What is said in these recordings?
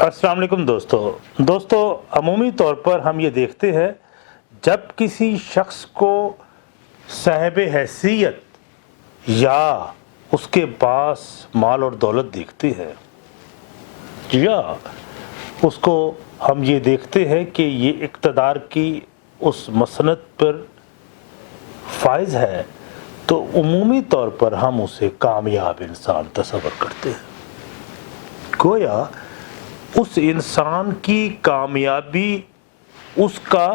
अस्सलाम वालेकुम दोस्तों अमूमी तौर पर हम ये देखते हैं जब किसी शख्स को साहिब हैसियत या उसके पास माल और दौलत देखते हैं या उसको हम ये देखते हैं कि ये इक़्तिदार की उस मसनद पर फाइज है, तो उमूमी तौर पर हम उसे कामयाब इंसान तस्वर करते हैं। गोया उस इंसान की कामयाबी उसका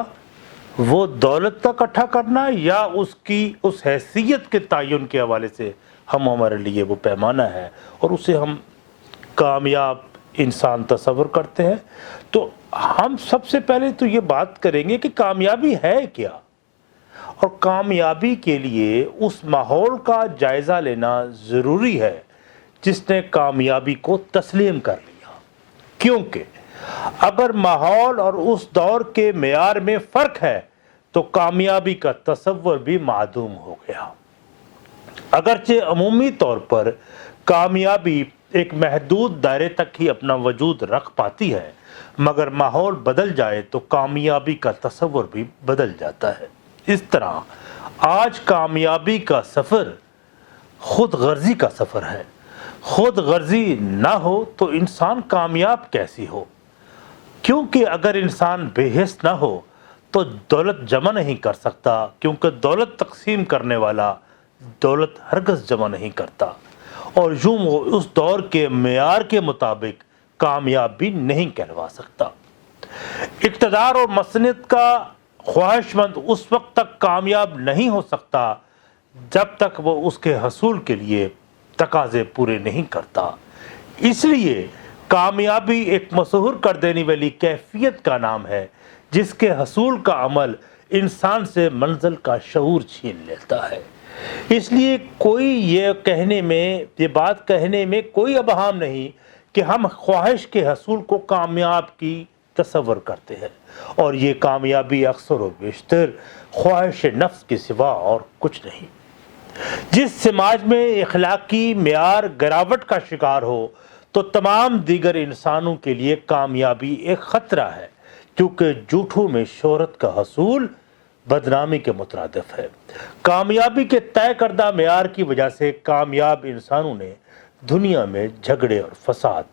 वो दौलत का इकट्ठा करना या उसकी उस हैसियत के तयन के हवाले से हमारे लिए वो पैमाना है और उसे हम कामयाब इंसान तस्वर करते हैं। तो हम सबसे पहले तो ये बात करेंगे कि कामयाबी है क्या, और कामयाबी के लिए उस माहौल का जायज़ा लेना ज़रूरी है जिसने कामयाबी को तस्लीम कर लिया। क्योंकि अगर माहौल और उस दौर के मेयार में फ़र्क है तो कामयाबी का तसव्वुर भी मादूम हो गया। अगरचे अमूमी तौर पर कामयाबी एक महदूद दायरे तक ही अपना वजूद रख पाती है, मगर माहौल बदल जाए तो कामयाबी का तसव्वुर भी बदल जाता है। इस तरह आज कामयाबी का सफ़र खुद गर्जी का सफ़र है। खुद गर्जी ना हो तो इंसान कामयाब कैसी हो, क्योंकि अगर इंसान बेहिस ना हो तो दौलत जमा नहीं कर सकता, क्योंकि दौलत तकसीम करने वाला दौलत हरगज़ जमा नहीं करता, और यूँ वो उस दौर के मेयार के मुताबिक कामयाब भी नहीं कहलवा सकता। इक़्तिदार और मसनद का ख्वाहिशमंद उस वक्त तक कामयाब नहीं हो सकता जब तक वो उसके हसूल के लिए तकाज़े पूरे नहीं करता। इसलिए कामयाबी एक मशहूर कर देने वाली कैफियत का नाम है जिसके हसूल का अमल इंसान से मंजिल का शऊर छीन लेता है। इसलिए कोई ये बात कहने में कोई अबहाम नहीं कि हम ख्वाहिश के हसूल को कामयाब की तस्वर करते हैं, और ये कामयाबी अक्सर व बेशतर ख्वाहिश नफ्स के सिवा और कुछ नहीं। जिस समाज में इखलाकी मेयार गिरावट का शिकार हो तो तमाम दीगर इंसानों के लिए कामयाबी एक ख़तरा है, क्योंकि झूठों में शोहरत का हसूल बदनामी के मुतरादिफ है। कामयाबी के तय करदा मेयार की वजह से कामयाब इंसानों ने दुनिया में झगड़े और फसाद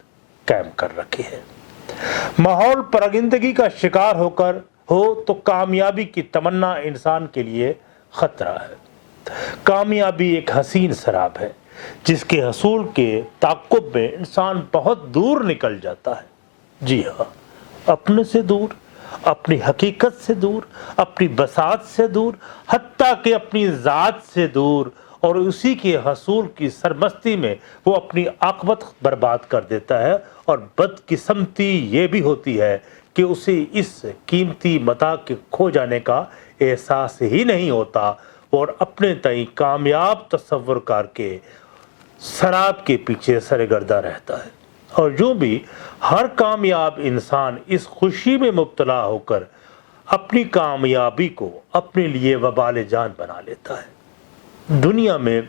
कायम कर रखे हैं। माहौल परगिंदगी का शिकार हो तो कामयाबी की तमन्ना इंसान के लिए ख़तरा है। कामयाबी एक हसीन शराब है जिसके हसूल के ताक़ुब में इंसान बहुत दूर निकल जाता है। जी हाँ, अपने से दूर, अपनी हकीकत से दूर, अपनी बसात से दूर, हत्ता कि अपनी ज़ात से दूर, और उसी के हसूल की सरमस्ती में वो अपनी आक़िबत बर्बाद कर देता है। और बदकिस्मती ये भी होती है कि उसे इस कीमती मता के खो जाने का एहसास ही नहीं होता और अपने तय कामयाब तस्वर करके शराब के पीछे सरगर्दा रहता है। और जो भी हर कामयाब इंसान इस खुशी में मुब्तला होकर अपनी कामयाबी को अपने लिए वबाल जान बना लेता है। दुनिया में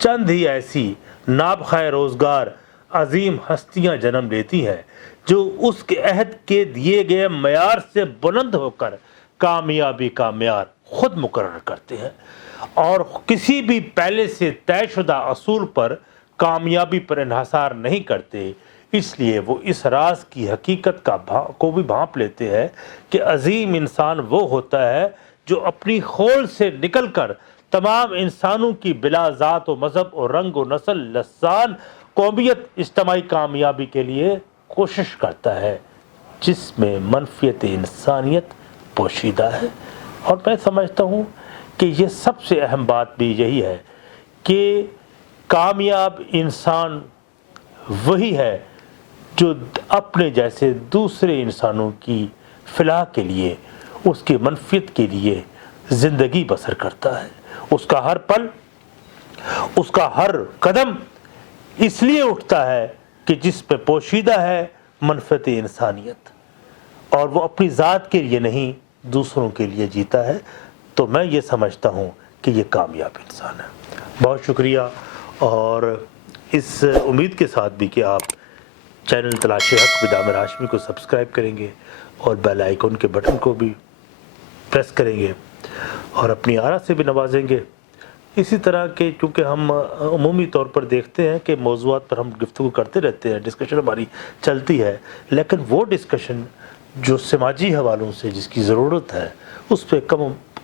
चंद ही ऐसी नाबख़ैर रोज़गार अजीम हस्तियां जन्म लेती हैं जो उसके अहद के दिए गए मेयार से बुलंद होकर कामयाबी का मेयार खुद मुकर्रर करते हैं और किसी भी पहले से तयशुदा असूल पर कामयाबी पर इन्हसार नहीं करते। इसलिए वो इस राज की हकीकत को भी भांप लेते हैं कि अजीम इंसान वो होता है जो अपनी खोल से निकलकर तमाम इंसानों की बिला ज़ात व मज़हब और रंग व नस्ल, लसान, कौमियत, इज्तिमाई कामयाबी के लिए कोशिश करता है जिसमें मनफियत इंसानियत पोशीदा है। और मैं समझता हूँ कि ये सबसे अहम बात भी यही है कि कामयाब इंसान वही है जो अपने जैसे दूसरे इंसानों की फलाह के लिए, उसकी मनफियत के लिए ज़िंदगी बसर करता है। उसका हर पल, उसका हर कदम इसलिए उठता है कि जिस पे पोशीदा है मनफियत इंसानियत, और वो अपनी ज़ात के लिए नहीं दूसरों के लिए जीता है। तो मैं ये समझता हूँ कि ये कामयाब इंसान है। बहुत शुक्रिया, और इस उम्मीद के साथ भी कि आप चैनल तलाश हक विद आमिर हाशमी को सब्सक्राइब करेंगे और बेल आइकन के बटन को भी प्रेस करेंगे और अपनी आरा से भी नवाजेंगे। इसी तरह के क्योंकि हम अमूमी तौर पर देखते हैं कि मौज़ूआत पर हम गुफ्तगू करते रहते हैं, डिस्कशन हमारी चलती है, लेकिन वो डिस्कशन जो समाजी हवालों से जिसकी ज़रूरत है उस पर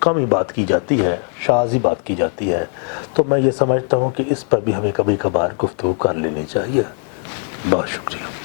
कम ही बात की जाती है, शाज़ ही बात की जाती है। तो मैं ये समझता हूँ कि इस पर भी हमें कभी कभार गुफ्तगू कर लेनी चाहिए। बहुत शुक्रिया।